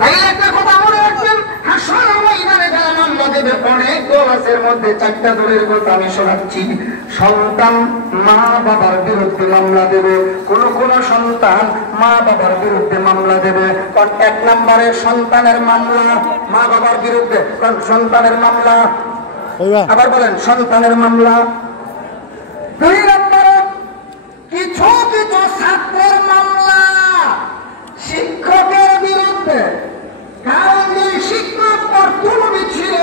তাই একটা কথা মনে রাখবেন, হাসরের ময়দানে যারা মামলা দেবে, অনেক দল আছে, এর মধ্যে 4টা দলের কথা আমি শোনাচ্ছি। সন্তান মা বাবার বিরুদ্ধে মামলা দেবে, কোন কোন সন্তান মা বাবার বিরুদ্ধে মামলা দেবে। কারণ 1 নম্বরে সন্তানের মামলা মা বাবার বিরুদ্ধে, কারণ সন্তানের মামলা, আবার বলেন সন্তানের মামলা। 2 নম্বরে কিছু কিছু ছাত্রের মামলা শিক্ষকের বিরুদ্ধে, কারণ যে শিক্ষক অর্থনবী ছিল,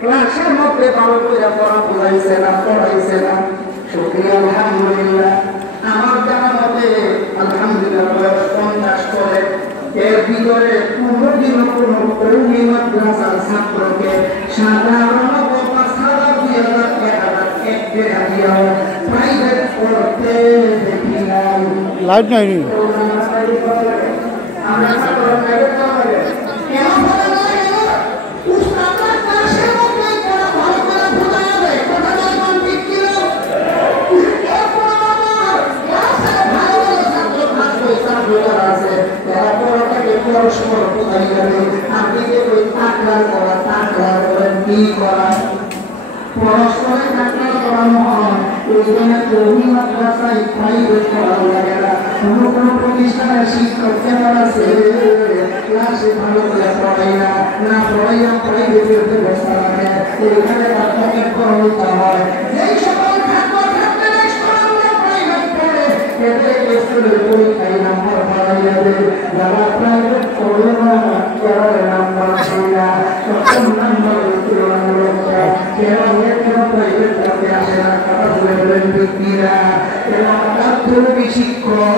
ক্লাসের মধ্যে ভালো করে পড়া বুঝাইছে না, পড়াইছে না। শুকরিয়া আলহামদুলিল্লাহ, আমার জানা মতে আলহামদুলিল্লাহ 50 করে, এর ভিতরে কোনোদিনও কোনো কৌমি মাদ্রাসার ছাত্রকে সাধারণত 5,000, 2,000, 1,000, 1,500 দিয়েও প্রাইভেট পড়তে দেখি নাই। লাইট নাই আমরা প্রতিষ্ঠানের শিক্ষক কেমন আছে, ক্লাসে ভালো করে পড়াই না পড়াইয়া প্রাইভেটের ব্যবস্থা রাখে, এখানে তাকে পড়াইতে হয়। যেই সকল পরীক্ষায় নাম্বার পড়াইয়া দেয়, যারা প্রাইভেট পড়ে না, যারা নাম্বার পায় না, তখন নাম্বার তুলনামূলক কেন প্রাইভেট পড়তে আসে না, কথা বলে বলেন ব্যক্তিরা। এবং অর্থনবী শিক্ষক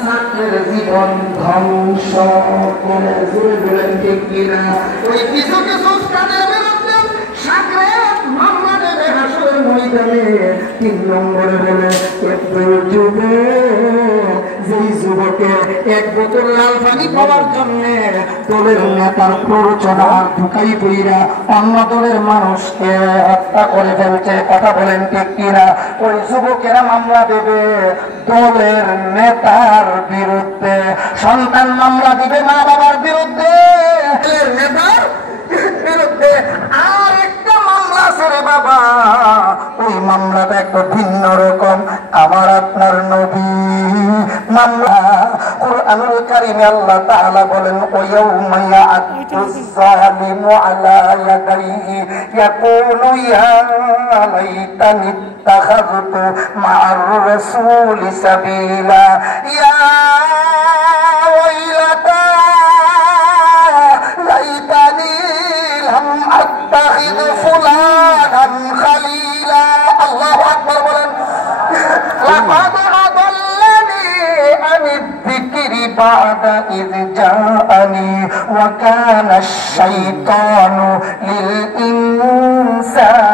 ছাত্রের জীবন ধ্বংস করে, বলেন ঠিক কিনা। ওই কিছু কিছু কাজের বিরুদ্ধে সাকরাত মামলা দেবে হাসরের ময়দানে। 3 নম্বরে বলে যেই যুবকে 1 বোতল লাল পানি পাওয়ার জন্য দলের নেতার প্ররোচনা ঢুকাই পইরা অন্য দলের মানুষকে হত্যা করে ফেলছে, কথা বলেন ঠিক কিনা। ওই যুবকেরা মামলা দেবে দলের নেতার বিরুদ্ধে, সন্তান মামলা দিবে মা বাবার বিরুদ্ধে, নেতার বিরুদ্ধে। আর একটা মামলা আছে রে বাবা, ওই মামলাটা একটু ভিন্ন রকম। আমার আপনার নবী মামলা কুরআনুল কারীমে আল্লাহ তাআলা বলেন, ওয়ায়াউমা ইয়া'আদ্দুজ যালিমু আলা ইয়াদাইহি ইয়াকুলু ইয়া লাইতানি ইত্তাখাযতু মা'আর রাসূলি সাবিলা ইয়া ওয়াইলাতা লাইতানি লাম আত্তাখিয ফুলানান খালিলা। আল্লাহু আকবার বলেন। লাকাদ আদাল্লানি আনিদ যিকরি বা'দা ইয জাআনি ওয়া কানা আশ-শাইতানু লিল ইনসানি